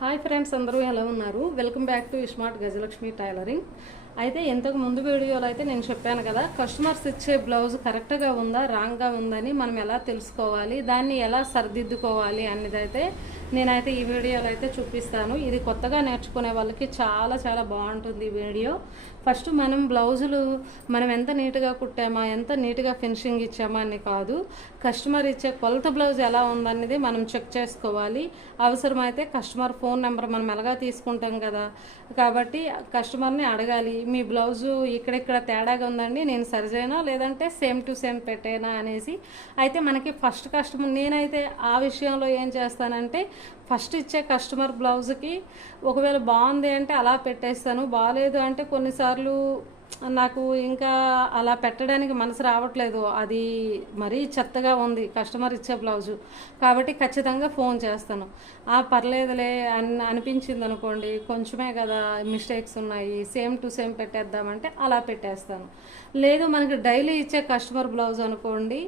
Hi friends అందరూ ఎలా ఉన్నారు? Welcome back to smart Gajalakshmi tailoring అయితే ఇంతకు ముందు వీడియోలో అయితే నేను చెప్పాను కదా కస్టమర్స్ ఇచ్చే బ్లౌజ్ కరెక్ట్గా ఉందా రాంగ్గా ఉందని మనం ఎలా తెలుసుకోవాలి దాన్ని ఎలా సరిదిద్దుకోవాలి అనేది అయితే నేనైతే ఈ వీడియోలో అయితే చూపిస్తాను. ఇది కొత్తగా నేర్చుకునే వాళ్ళకి చాలా చాలా బాగుంటుంది ఈ వీడియో. ఫస్ట్ మనం బ్లౌజులు మనం ఎంత నీట్గా కుట్టామా ఎంత నీట్గా ఫినిషింగ్ ఇచ్చామా అని కాదు కస్టమర్ ఇచ్చే కొలత బ్లౌజ్ ఎలా ఉందనేది మనం చెక్ చేసుకోవాలి. అవసరమైతే కస్టమర్ ఫోన్ నెంబర్ మనం ఎలాగా తీసుకుంటాం కదా కాబట్టి కస్టమర్ని అడగాలి. మీ బ్లౌజు ఇక్కడెక్కడ తేడాగా ఉందండి నేను సరిచేనా లేదంటే సేమ్ టు సేమ్ పెట్టేనా అనేసి. అయితే మనకి ఫస్ట్ కస్టమర్ నేనైతే ఆ విషయంలో ఏం చేస్తానంటే ఫస్ట్ ఇచ్చే కస్టమర్ బ్లౌజ్కి ఒకవేళ బాగుంది అంటే అలా పెట్టేస్తాను బాగాలేదు అంటే కొన్నిసార్లు నాకు ఇంకా అలా పెట్టడానికి మనసు రావట్లేదు. అది మరీ చెత్తగా ఉంది కస్టమర్ ఇచ్చే బ్లౌజు. కాబట్టి ఖచ్చితంగా ఫోన్ చేస్తాను. ఆ పర్లేదులే అని అనిపించింది అనుకోండి కొంచెమే కదా మిస్టేక్స్ ఉన్నాయి సేమ్ టు సేమ్ పెట్టేద్దామంటే అలా పెట్టేస్తాను. లేదు మనకి డైలీ ఇచ్చే కస్టమర్ బ్లౌజ్ అనుకోండి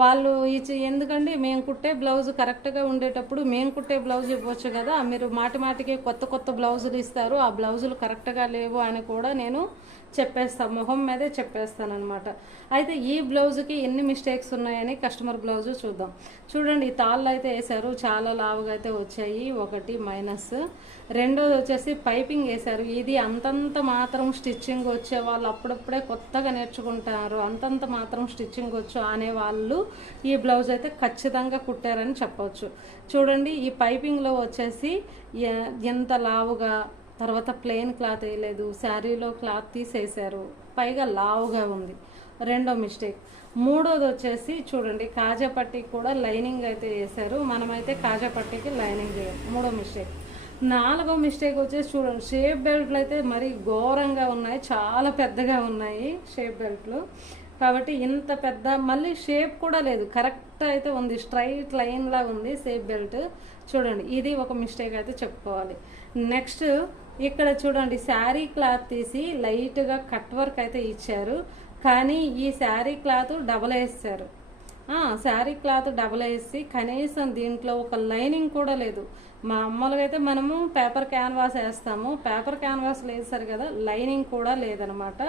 వాళ్ళు ఇచ్చే ఎందుకండి మేము కుట్టే బ్లౌజ్ కరెక్ట్గా ఉండేటప్పుడు మేము కుట్టే బ్లౌజ్ ఇవ్వచ్చు కదా. మీరు మాటి మాటికి కొత్త కొత్త బ్లౌజులు ఇస్తారు. ఆ బ్లౌజులు కరెక్ట్గా లేవు అని కూడా నేను చెప్పేస్తాను మొహం మీదే చెప్పేస్తాను అనమాట అయితే ఈ బ్లౌజ్కి ఎన్ని మిస్టేక్స్ ఉన్నాయని కస్టమర్ బ్లౌజ్ చూద్దాం. చూడండి ఈ తాళ్ళు అయితే వేశారు చాలా లావుగా అయితే వచ్చాయి. ఒకటి మైనస్. రెండోది వచ్చేసి పైపింగ్ వేశారు. ఇది అంతంత మాత్రం స్టిచ్చింగ్ వచ్చే వాళ్ళు అప్పుడప్పుడే కొత్తగా నేర్చుకుంటారు. అంతంత మాత్రం స్టిచ్చింగ్ వచ్చు అనే వాళ్ళు ఈ బ్లౌజ్ అయితే ఖచ్చితంగా కుట్టారని చెప్పవచ్చు చూడండి ఈ పైపింగ్లో వచ్చేసి ఎంత లావుగా తర్వాత ప్లెయిన్ క్లాత్ వేయలేదు శారీలో క్లాత్ తీసేశారు. పైగా లావుగా ఉంది. రెండో మిస్టేక్. మూడోది వచ్చేసి చూడండి కాజా పట్టీకి కూడా లైనింగ్ అయితే వేశారు. మనమైతే కాజాపట్టికి లైనింగ్ చేయాలి మూడో మిస్టేక్. నాలుగో మిస్టేక్ వచ్చేసి చూడండి షేప్ బెల్ట్లు అయితే మరీ ఘోరంగా ఉన్నాయి. చాలా పెద్దగా ఉన్నాయి షేప్ బెల్ట్లు. కాబట్టి ఇంత పెద్ద మళ్ళీ షేప్ కూడా లేదు. కరెక్ట్ అయితే ఉంది. స్ట్రైట్ లైన్లా ఉంది షేప్ బెల్ట్. చూడండి ఇది ఒక మిస్టేక్ అయితే చెప్పుకోవాలి. నెక్స్ట్ ఇక్కడ చూడండి శారీ క్లాత్ తీసి లైట్గా కట్ వర్క్ అయితే ఇచ్చారు. కానీ ఈ శారీ క్లాత్ డబల్ వేసారు శారీ క్లాత్ డబల్ వేసి కనీసం దీంట్లో ఒక లైనింగ్ కూడా లేదు. మామూలుగా అయితే మనము పేపర్ క్యాన్వాస్ వేస్తాము. పేపర్ క్యాన్వాస్ వేస్తారు కదా లైనింగ్ కూడా లేదనమాట.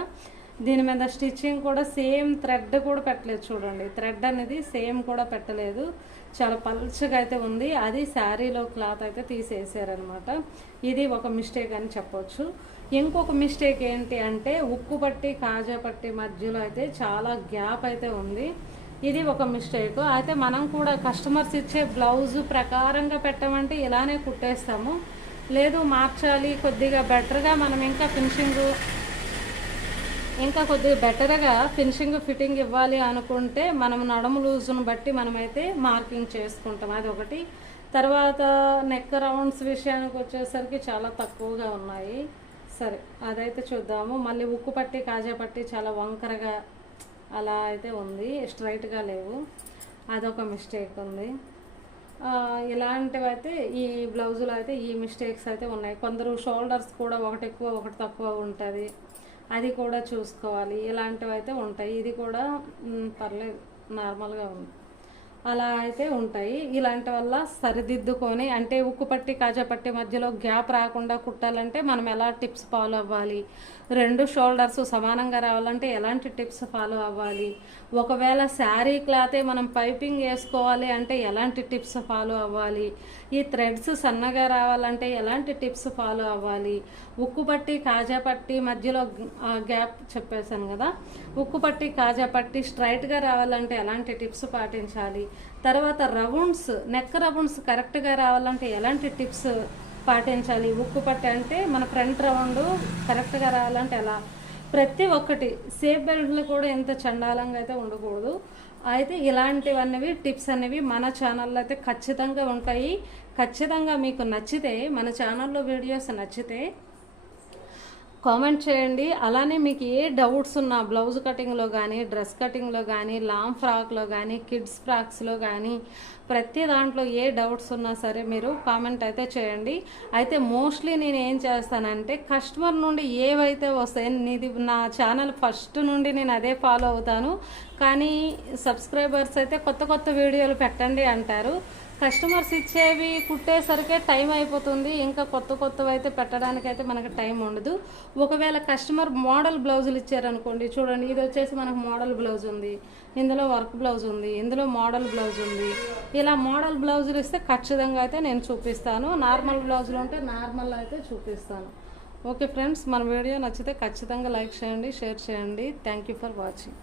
దీని మీద స్టిచ్చింగ్ కూడా సేమ్ థ్రెడ్ కూడా పెట్టలేదు చూడండి. థ్రెడ్ అనేది సేమ్ కూడా పెట్టలేదు. చాలా పల్చగా అయితే ఉంది. అది శారీలో క్లాత్ అయితే తీసేసారనమాట. ఇది ఒక మిస్టేక్ అని చెప్పొచ్చు. ఇంకొక మిస్టేక్ ఏంటి అంటే ఉక్కు పట్టి కాజా పట్టి మధ్యలో అయితే చాలా గ్యాప్ అయితే ఉంది. ఇది ఒక మిస్టేక్. అయితే మనం కూడా కస్టమర్స్ ఇచ్చే బ్లౌజ్ ప్రకారంగా పెట్టమంటే ఇలానే కుట్టేస్తాము. లేదు మార్చాలి కొద్దిగా బెటర్గా మనం ఇంకా ఫినిషింగ్ ఇంకా కొద్దిగా బెటర్గా ఫినిషింగ్ ఫిట్టింగ్ ఇవ్వాలి అనుకుంటే మనం నడుము లూజును బట్టి మనమైతే మార్కింగ్ చేసుకుంటాం. అది ఒకటి. తర్వాత నెక్ రౌండ్స్ విషయానికి వచ్చేసరికి చాలా తక్కువగా ఉన్నాయి. సరే అదైతే చూద్దాము. మళ్ళీ ఉక్కు పట్టి కాజా పట్టి చాలా వంకరగా అలా అయితే ఉంది. స్ట్రైట్గా లేవు. అదొక మిస్టేక్ ఉంది. ఇలాంటివి అయితే ఈ బ్లౌజులు అయితే ఈ మిస్టేక్స్ అయితే ఉన్నాయి. కొందరు షోల్డర్స్ కూడా ఒకటి ఎక్కువ ఒకటి తక్కువ ఉంటుంది. అది కూడా చూసుకోవాలి. ఇలాంటివి అయితే ఉంటాయి. ఇది కూడా పర్లేదు. నార్మల్గా ఉంది. అలా అయితే ఉంటాయి. ఇలాంటి వల్ల సరిదిద్దుకొని అంటే ఉక్కు పట్టి కాజపట్టి మధ్యలో గ్యాప్ రాకుండా కుట్టాలంటే మనం ఎలా టిప్స్ ఫాలో అవ్వాలి? రెండు షోల్డర్స్ సమానంగా రావాలంటే ఎలాంటి టిప్స్ ఫాలో అవ్వాలి? ఒకవేళ శారీ క్లాతే మనం పైపింగ్ వేసుకోవాలి అంటే ఎలాంటి టిప్స్ ఫాలో అవ్వాలి? ఈ థ్రెడ్స్ సన్నగా రావాలంటే ఎలాంటి టిప్స్ ఫాలో అవ్వాలి? ఉక్కు పట్టి కాజాపట్టి మధ్యలో గ్యాప్ చెప్పేశాను కదా? ఉక్కు పట్టి కాజాపట్టి స్ట్రైట్గా రావాలంటే ఎలాంటి టిప్స్ పాటించాలి? తర్వాత రౌండ్స్ నెక్ రౌండ్స్ కరెక్ట్గా రావాలంటే ఎలాంటి టిప్స్ పాటించాలి? ఉక్కు పట్టి అంటే మన ఫ్రంట్ రౌండ్ కరెక్ట్గా రావాలంటే ఎలా? ప్రతి ఒక్కటి సేఫ్ బెల్ట్లు కూడా ఎంత చండాలంగా అయితే ఉండకూడదు. అయితే ఇలాంటివన్నవి టిప్స్ అనేవి మన ఛానల్లో అయితే ఖచ్చితంగా ఉంటాయి. ఖచ్చితంగా మీకు నచ్చితే మన ఛానల్లో వీడియోస్ నచ్చితే కామెంట్ చేయండి. అలానే మీకు ఏ డౌట్స్ ఉన్నా బ్లౌజ్ కటింగ్లో కానీ డ్రెస్ కటింగ్లో కానీ లాంగ్ ఫ్రాక్లో కానీ కిడ్స్ ఫ్రాక్స్లో కానీ ప్రతి దాంట్లో ఏ డౌట్స్ ఉన్నా సరే మీరు కామెంట్ అయితే చేయండి. అయితే మోస్ట్లీ నేను ఏం చేస్తానంటే కస్టమర్ నుండి ఏవైతే వస్తాయి నీది నా ఛానల్ ఫస్ట్ నుండి నేను అదే ఫాలో అవుతాను. కానీ సబ్స్క్రైబర్స్ అయితే కొత్త కొత్త వీడియోలు పెట్టండి అంటారు. కస్టమర్స్ ఇచ్చేవి కుట్టేసరికే టైం అయిపోతుంది. ఇంకా కొత్త కొత్తవి అయితే పెట్టడానికైతే మనకు టైం ఉండదు. ఒకవేళ కస్టమర్ మోడల్ బ్లౌజులు ఇచ్చారనుకోండి చూడండి ఇది వచ్చేసి మనకు మోడల్ బ్లౌజ్ ఉంది. ఇందులో వర్క్ బ్లౌజ్ ఉంది ఇందులో మోడల్ బ్లౌజ్ ఉంది. ఇలా మోడల్ బ్లౌజులు ఇస్తే ఖచ్చితంగా అయితే నేను చూపిస్తాను. నార్మల్ బ్లౌజులు ఉంటే నార్మల్ అయితే చూపిస్తాను. ఓకే ఫ్రెండ్స్ మన వీడియో నచ్చితే ఖచ్చితంగా లైక్ చేయండి షేర్ చేయండి. Thank you for watching